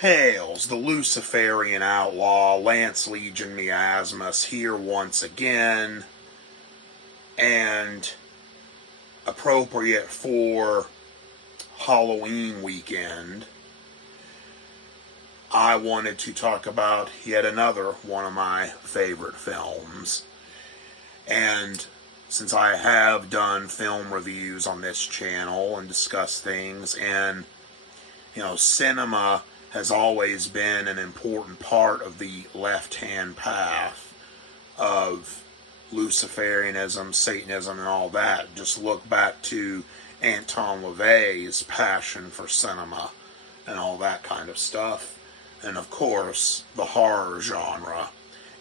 Hails the Luciferian outlaw Lance Legion Miasmus here once again, and appropriate for Halloween weekend, I wanted to talk about yet another one of my favorite films. And since I have done film reviews on this channel and discussed things, and cinema has always been an important part of the left-hand path of Luciferianism, Satanism, and all that. Just look back to Anton LaVey's passion for cinema and all that kind of stuff. And of course, the horror genre,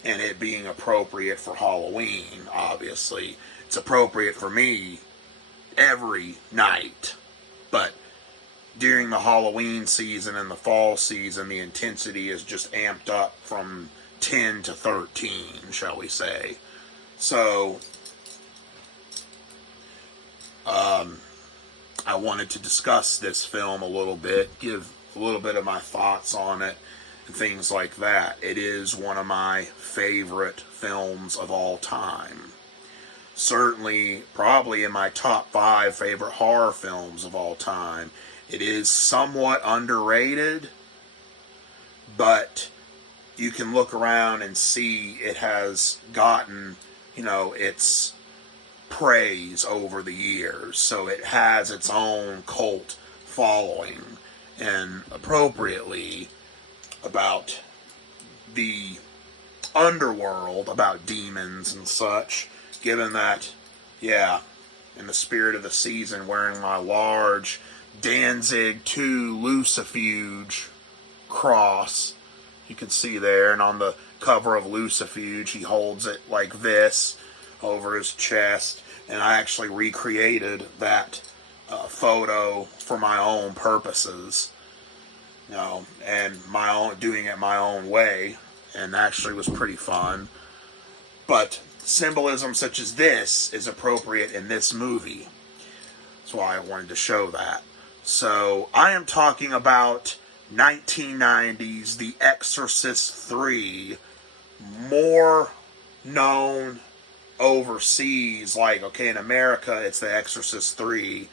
and it being appropriate for Halloween, obviously. It's appropriate for me every night. But during the Halloween season and the fall season, the intensity is just amped up from 10 to 13, shall we say. So, I wanted to discuss this film a little bit, give a little bit of my thoughts on it, and things like that. It is one of my favorite films of all time. Certainly, probably in my top 5 favorite horror films of all time. It is somewhat underrated, but you can look around and see it has gotten, its praise over the years. So it has its own cult following, and appropriately about the underworld, about demons and such, given that, in the spirit of the season, wearing my large Danzig 2 Lucifuge cross, you can see there, and on the cover of Lucifuge, he holds it like this over his chest, and I actually recreated that photo for my own purposes, and doing it my own way, and actually was pretty fun. But symbolism such as this is appropriate in this movie. That's why I wanted to show that. So, I am talking about 1990's The Exorcist III, more known overseas, in America it's The Exorcist III,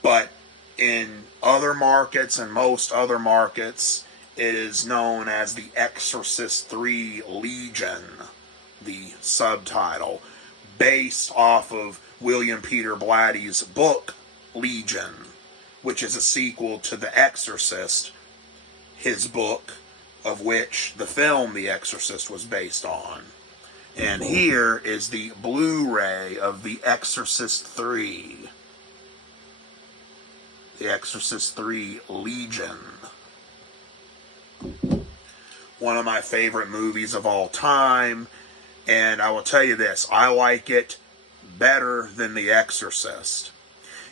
but in other markets and most other markets, it is known as The Exorcist III Legion, the subtitle, based off of William Peter Blatty's book, Legion, which is a sequel to The Exorcist, his book, of which the film The Exorcist was based on. And here is the Blu-ray of The Exorcist III. The Exorcist III Legion. One of my favorite movies of all time, and I will tell you this, I like it better than The Exorcist.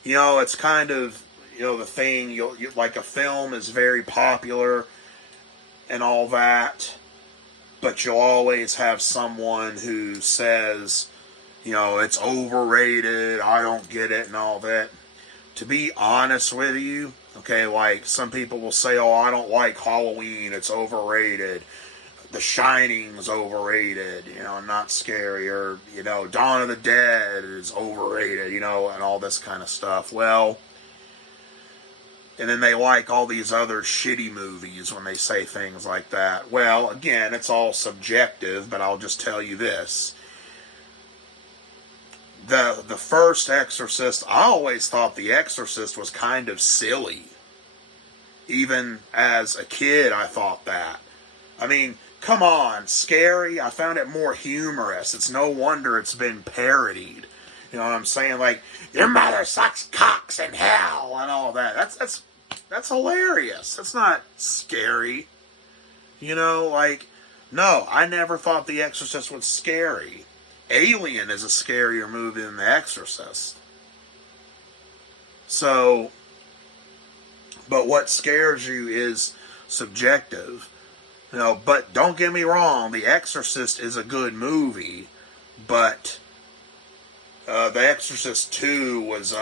It's kind of, the thing, like a film is very popular and all that, but you'll always have someone who says, it's overrated, I don't get it, and all that. To be honest with you, some people will say, I don't like Halloween, it's overrated. The Shining's overrated, not scary, or, Dawn of the Dead is overrated, and all this kind of stuff. Well, and then they like all these other shitty movies when they say things like that. Well, again, it's all subjective, but I'll just tell you this. The first Exorcist, I always thought The Exorcist was kind of silly. Even as a kid, I thought that. I mean, come on, scary? I found it more humorous. It's no wonder it's been parodied. You know what I'm saying? Like, your mother sucks cocks in hell and all that. That's hilarious. That's not scary. No, I never thought The Exorcist was scary. Alien is a scarier movie than The Exorcist. So, but what scares you is subjective. But don't get me wrong, The Exorcist is a good movie, but The Exorcist 2 was,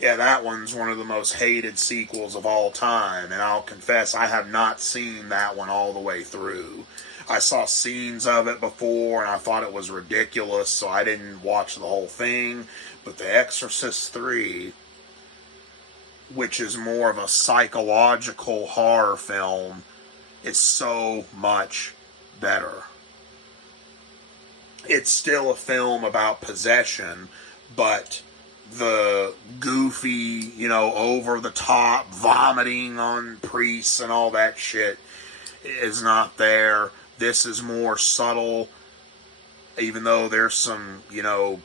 Yeah, that one's one of the most hated sequels of all time, and I'll confess I have not seen that one all the way through. I saw scenes of it before, and I thought it was ridiculous, so I didn't watch the whole thing. But The Exorcist III, which is more of a psychological horror film, is so much better. It's still a film about possession, but the goofy, over the top vomiting on priests and all that shit is not there. This is more subtle, even though there's some,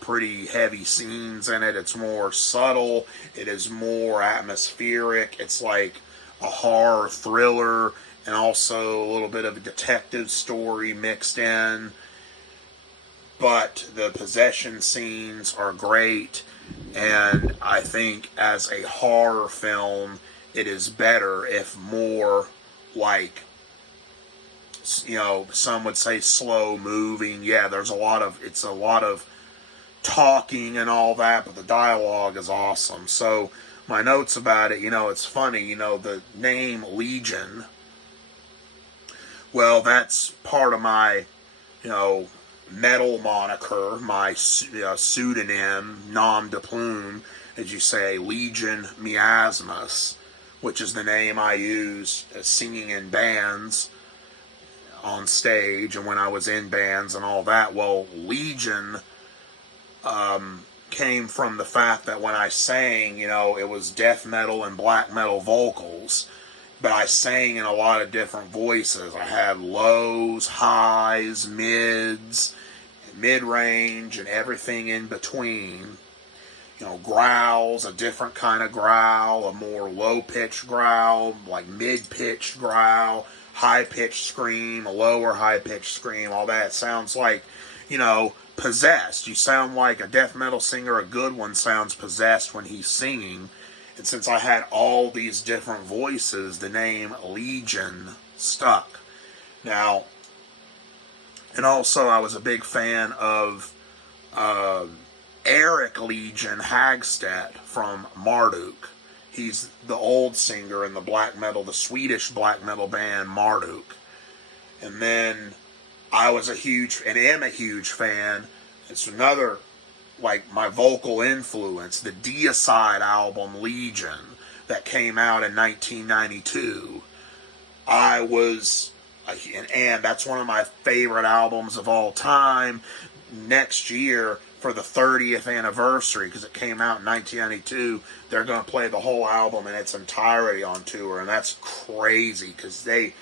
pretty heavy scenes in it. It's more subtle. It is more atmospheric. It's like a horror thriller and also a little bit of a detective story mixed in. But the possession scenes are great, and I think as a horror film, it is better if more like, some would say slow moving. Yeah, it's a lot of talking and all that, but the dialogue is awesome. So my notes about it, it's funny, the name Legion, well, that's part of my, metal moniker, my pseudonym, nom de plume, as you say, Legion Miasmus, which is the name I use singing in bands on stage and when I was in bands and all that. Well, Legion came from the fact that when I sang, it was death metal and black metal vocals, but I sang in a lot of different voices. I had lows, highs, mid-range, and everything in between. Growls, a different kind of growl, a more low-pitched growl, like mid-pitched growl, high-pitched scream, a lower high-pitched scream, all that. It sounds like, possessed. You sound like a death metal singer. A good one sounds possessed when he's singing. And since I had all these different voices, the name Legion stuck. Now, and also I was a big fan of Eric Legion Hagstedt from Marduk. He's the old singer in the Swedish black metal band Marduk. And then I was am a huge fan. It's another, like, my vocal influence, the Deicide album Legion that came out in 1992. And that's one of my favorite albums of all time. Next year, for the 30th anniversary, because it came out in 1992, they're going to play the whole album in its entirety on tour, and that's crazy, because they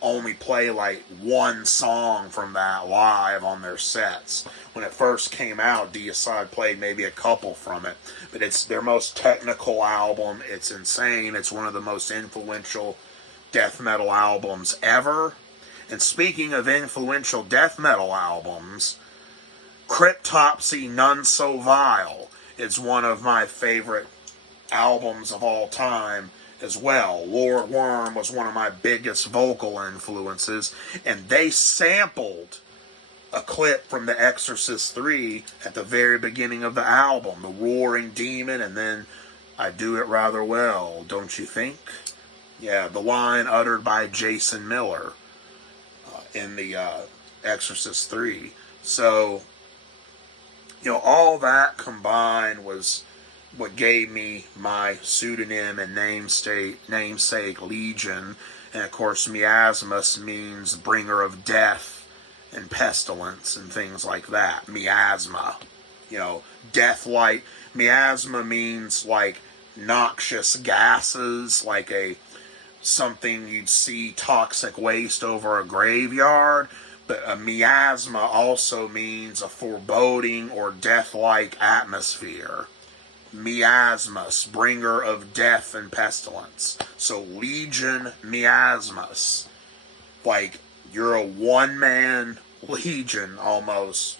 only play like one song from that live on their sets. When it first came out, Deicide played maybe a couple from it, but it's their most technical album. It's insane. It's one of the most influential death metal albums ever. And speaking of influential death metal albums, Cryptopsy None So Vile is one of my favorite albums of all time as well. Lord Worm was one of my biggest vocal influences, and they sampled a clip from The Exorcist III at the very beginning of the album, the roaring demon, and then I do it rather well, don't you think? Yeah, the line uttered by Jason Miller in The Exorcist III. So, all that combined was what gave me my pseudonym and namesake Legion. And of course, Miasmus means bringer of death and pestilence and things like that. Miasma, death light. Miasma means like noxious gases, like something you'd see toxic waste over a graveyard. But a miasma also means a foreboding or death-like atmosphere. Miasmus, bringer of death and pestilence. So Legion Miasmus. Like, you're a one-man legion almost,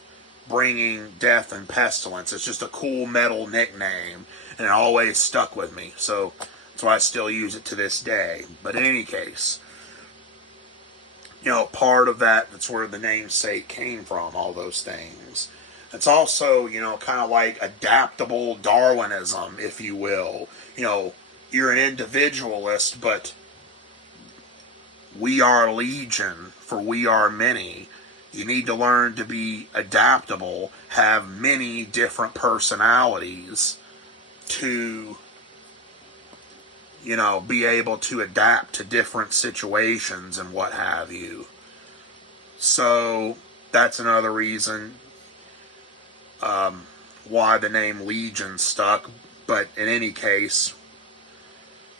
bringing death and pestilence. It's just a cool metal nickname, and it always stuck with me. So that's why I still use it to this day. But in any case, part of that's where the namesake came from, all those things. It's also, kind of like adaptable Darwinism, if you will. You're an individualist, but we are legion, for we are many. You need to learn to be adaptable, have many different personalities to, be able to adapt to different situations and what have you. So that's another reason why the name Legion stuck. But in any case,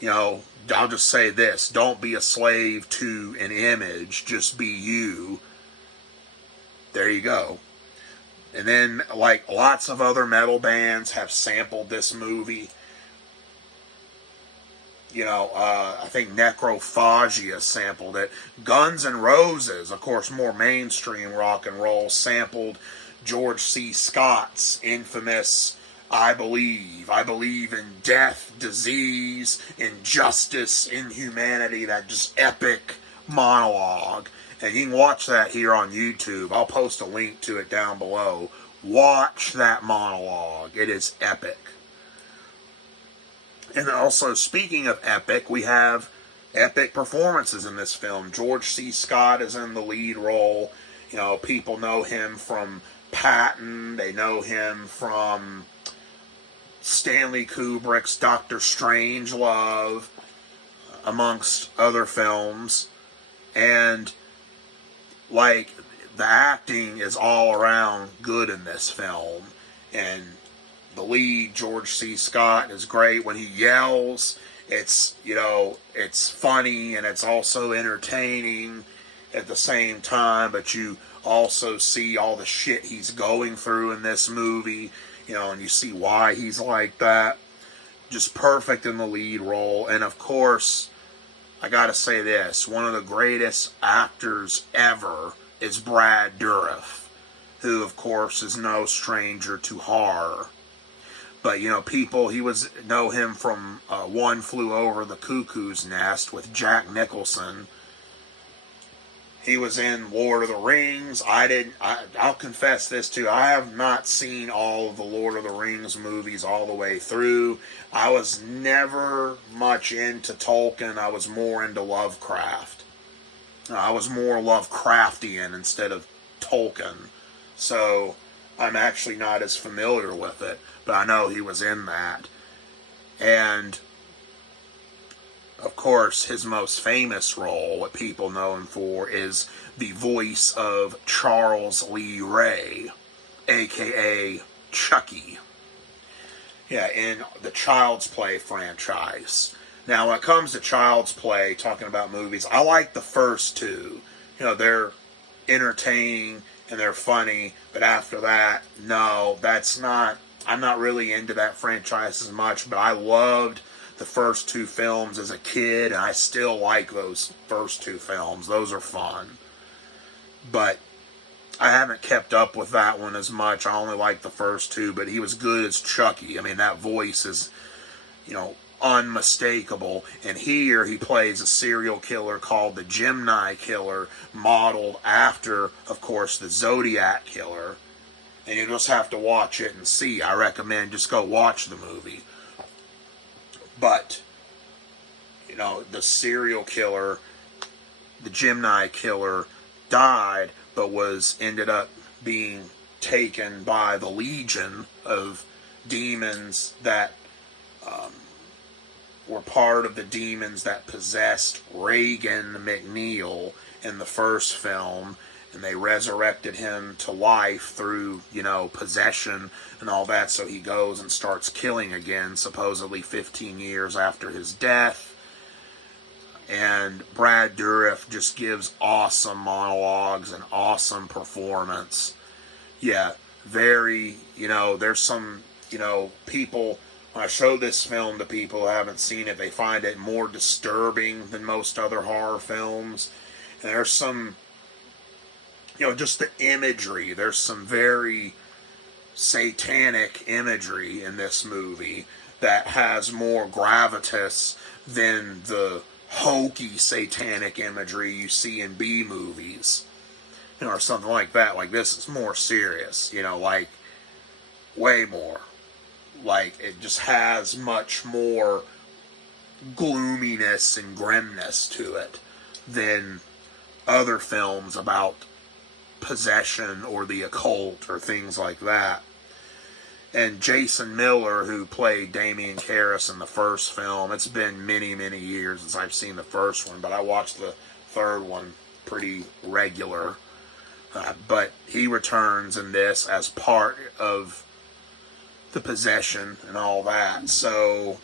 I'll just say this: don't be a slave to an image, just be you. There you go. And then, like, lots of other metal bands have sampled this movie. I think Necrophagia sampled it. Guns N' Roses, of course, more mainstream rock and roll, sampled George C. Scott's infamous I believe in death, disease, injustice, inhumanity, that just epic monologue. And you can watch that here on YouTube. I'll post a link to it down below. Watch that monologue. It is epic. And also, speaking of epic, we have epic performances in this film. George C. Scott is in the lead role. People know him from Patton. They know him from Stanley Kubrick's Dr. Strangelove, amongst other films. And, like, the acting is all around good in this film. And the lead, George C. Scott, is great. When he yells, it's funny, and it's also entertaining at the same time, but you also see all the shit he's going through in this movie, and you see why he's like that. Just perfect in the lead role. And of course, I gotta say this, one of the greatest actors ever is Brad Dourif, who of course is no stranger to horror. But people know him from One Flew Over the Cuckoo's Nest with Jack Nicholson. He was in Lord of the Rings. I'll confess this too. I have not seen all of the Lord of the Rings movies all the way through. I was never much into Tolkien. I was more into Lovecraft. I was more Lovecraftian instead of Tolkien. So I'm actually not as familiar with it. But I know he was in that. And of course, his most famous role, what people know him for, is the voice of Charles Lee Ray, a.k.a. Chucky. Yeah, in the Child's Play franchise. Now, when it comes to Child's Play, talking about movies, I like the first two. They're entertaining and they're funny, but after that, no, I'm not really into that franchise as much, but I loved the first two films as a kid, and I still like those first two films. Those are fun. But I haven't kept up with that one as much. I only like the first two, but he was good as Chucky. I mean, that voice is, unmistakable. And here he plays a serial killer called the Gemini Killer, modeled after, of course, the Zodiac Killer. And you just have to watch it and see. I recommend just go watch the movie. But, the serial killer, the Gemini Killer, died, but ended up being taken by the legion of demons that were part of the demons that possessed Reagan McNeil in the first film. And they resurrected him to life through, possession and all that. So he goes and starts killing again, supposedly 15 years after his death. And Brad Dourif just gives awesome monologues and awesome performance. Yeah, very, there's some, people, when I show this film to people who haven't seen it, they find it more disturbing than most other horror films. And there's some, just the imagery. There's some very satanic imagery in this movie that has more gravitas than the hokey satanic imagery you see in B movies, or something like that. Like, this is more serious, like Way more. Like, it just has much more gloominess and grimness to it than other films about possession or the occult or things like that. And Jason Miller, who played Damien Karras in the first film, it's been many, many years since I've seen the first one, but I watched the third one pretty regular. But he returns in this as part of the possession and all that. So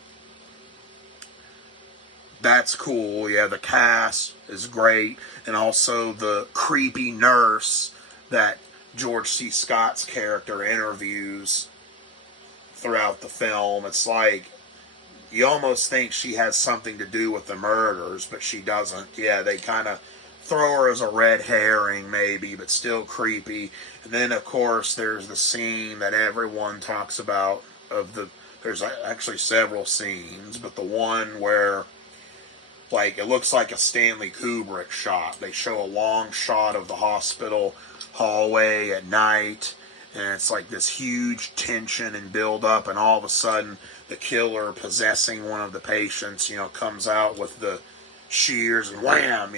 that's cool. Yeah, the cast is great. And also the creepy nurse that George C. Scott's character interviews throughout the film. It's like, you almost think she has something to do with the murders, but she doesn't. Yeah, they kind of throw her as a red herring maybe, but still creepy. And then of course there's the scene that everyone talks about there's actually several scenes, but the one where, like, it looks like a Stanley Kubrick shot. They show a long shot of the hospital hallway at night, and it's like this huge tension and build up, and all of a sudden the killer possessing one of the patients, comes out with the shears and wham,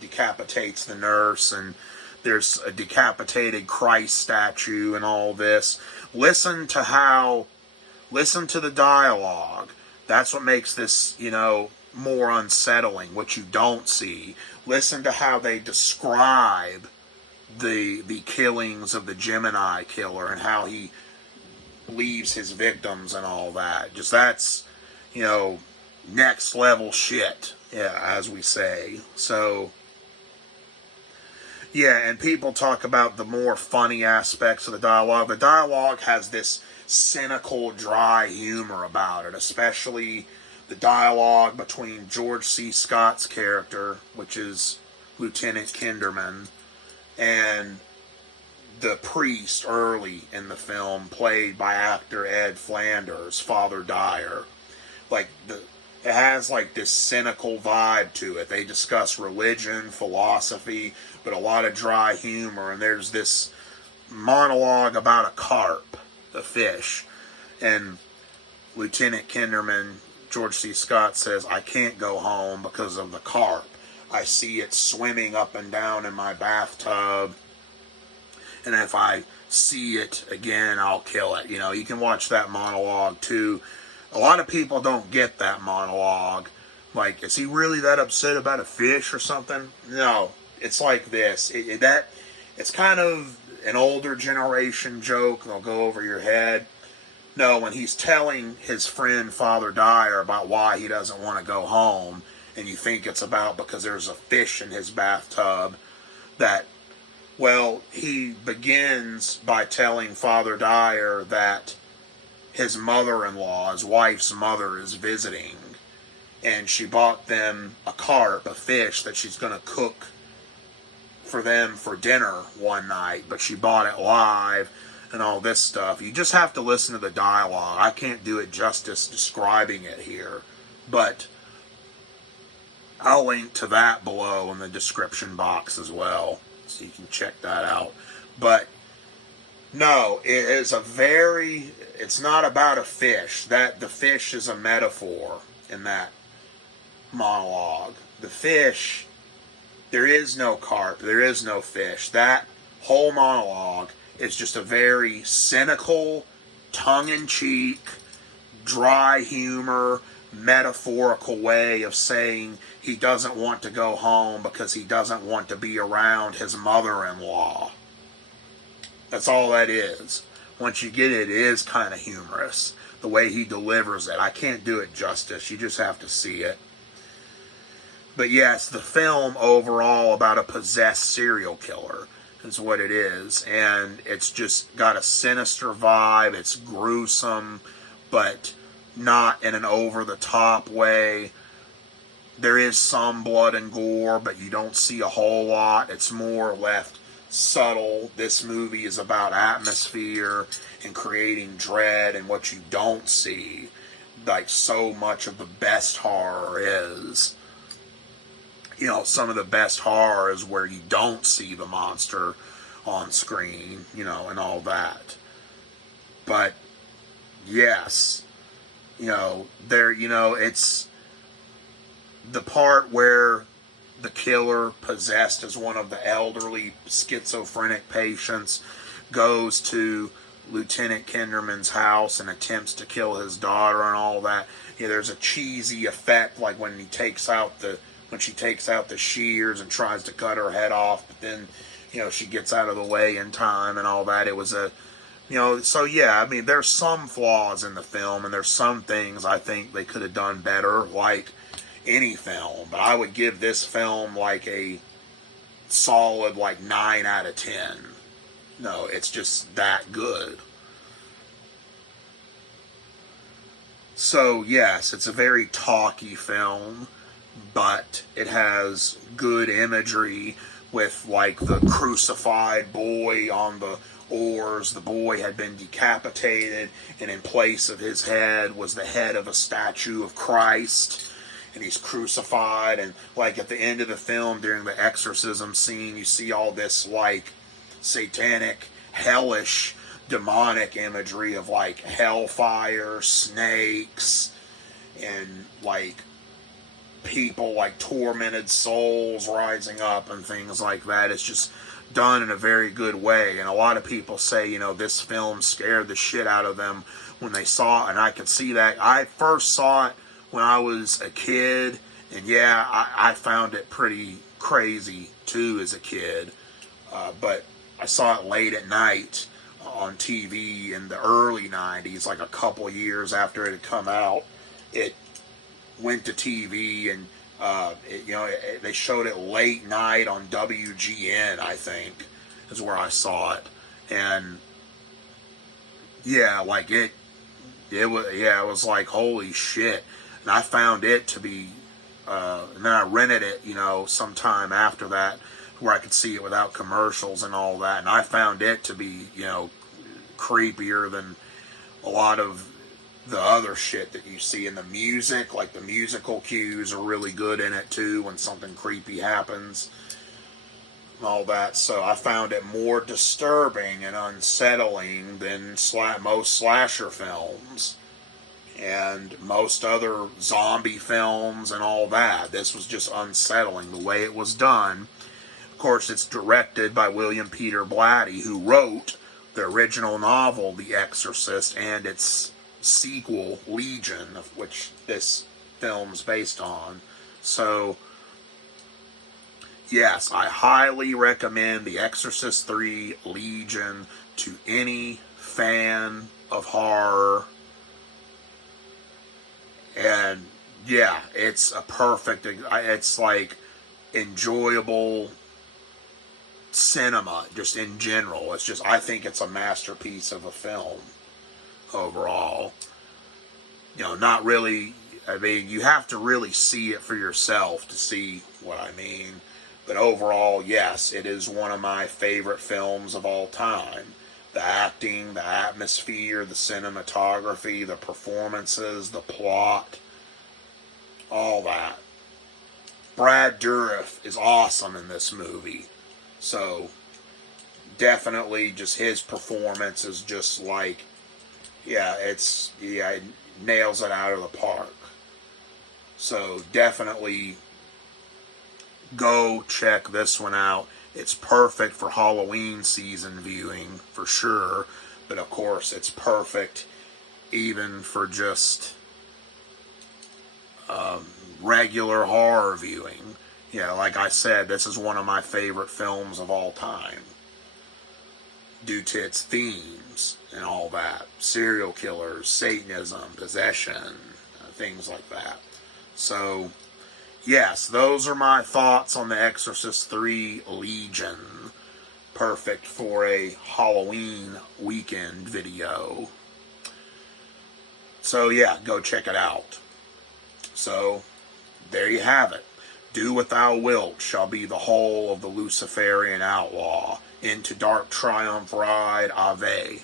decapitates the nurse, and there's a decapitated Christ statue and all this. Listen to the dialogue. That's what makes this, more unsettling, what you don't see. Listen to how they describe the killings of the Gemini killer and how he leaves his victims and all that. Just that's, next level shit, yeah, as we say. So, yeah, and people talk about the more funny aspects of the dialogue. The dialogue has this cynical, dry humor about it, especially the dialogue between George C. Scott's character, which is Lieutenant Kinderman, and the priest early in the film, played by actor Ed Flanders, Father Dyer. Like, it has like this cynical vibe to it. They discuss religion, philosophy, but a lot of dry humor. And there's this monologue about a carp, a fish, and Lieutenant Kinderman, George C. Scott, says, "I can't go home because of the carp. I see it swimming up and down in my bathtub, and if I see it again, I'll kill it." You can watch that monologue too. A lot of people don't get that monologue. Like, is he really that upset about a fish or something? No, it's like this. It's kind of an older generation joke. They'll go over your head. No, when he's telling his friend Father Dyer about why he doesn't want to go home, and you think it's about because there's a fish in his bathtub, he begins by telling Father Dyer that his mother-in-law, his wife's mother, is visiting, and she bought them a carp, a fish that she's going to cook for them for dinner one night, but she bought it live and all this stuff. You just have to listen to the dialogue. I can't do it justice describing it here, but I'll link to that below in the description box as well, so you can check that out. But no, it's not about a fish. The fish is a metaphor in that monologue. The fish, there is no carp, there is no fish. That whole monologue is just a very cynical, tongue-in-cheek, dry humor, metaphorical way of saying he doesn't want to go home because he doesn't want to be around his mother-in-law. That's all that is. Once you get it, it is kind of humorous, the way he delivers it. I can't do it justice. You just have to see it. But yes, the film overall about a possessed serial killer is what it is. And it's just got a sinister vibe. It's gruesome, but not in an over-the-top way. There is some blood and gore, but you don't see a whole lot. It's more left subtle. This movie is about atmosphere and creating dread, and what you don't see, like so much of the best horror is. Some of the best horror is where you don't see the monster on screen, and all that. But yes, it's the part where the killer, possessed as one of the elderly schizophrenic patients, goes to Lieutenant Kinderman's house and attempts to kill his daughter and all that. There's a cheesy effect, like when she takes out the shears and tries to cut her head off, but then, she gets out of the way in time and all that. It was so yeah, I mean, there's some flaws in the film, and there's some things I think they could have done better, like any film, but I would give this film like a solid 9 out of 10. No, it's just that good. So yes, it's a very talky film, but it has good imagery with the crucified boy on the oars. The boy had been decapitated, and in place of his head was the head of a statue of Christ. And he's crucified, and at the end of the film, during the exorcism scene, you see all this satanic, hellish, demonic imagery of hellfire, snakes, and people tormented souls rising up and things like that. It's just done in a very good way, and a lot of people say this film scared the shit out of them when they saw it, and I could see that. I first saw it when I was a kid, and yeah, I found it pretty crazy too as a kid, but I saw it late at night on TV in the early 90s, a couple years after it had come out. It went to TV, and they showed it late night on WGN, I think, is where I saw it, and yeah, it was holy shit. And I found it to be, and then I rented it, sometime after that, where I could see it without commercials and all that. And I found it to be, creepier than a lot of the other shit that you see in the music. The musical cues are really good in it too, when something creepy happens and all that. So I found it more disturbing and unsettling than most slasher films and most other zombie films and all that. This was just unsettling the way it was done. Of course, it's directed by William Peter Blatty, who wrote the original novel, The Exorcist, and its sequel, Legion, of which this film's based on. So, yes, I highly recommend The Exorcist III, Legion to any fan of horror. And yeah, it's a perfect, it's enjoyable cinema just in general. It's just, I think it's a masterpiece of a film overall. Not really, I mean, you have to really see it for yourself to see what I mean. But overall, yes, it is one of my favorite films of all time. The acting, the atmosphere, the cinematography, the performances, the plot, all that. Brad Dourif is awesome in this movie. So, definitely just his performance is just it nails it out of the park. So, definitely go check this one out. It's perfect for Halloween season viewing, for sure. But of course, it's perfect even for just regular horror viewing. Like I said, this is one of my favorite films of all time, due to its themes and all that. Serial killers, Satanism, possession, things like that. So, yes, those are my thoughts on The Exorcist III Legion. Perfect for a Halloween weekend video. So yeah, go check it out. So, there you have it. Do what thou wilt shall be the whole of the Luciferian outlaw. Into dark triumph ride, Ave.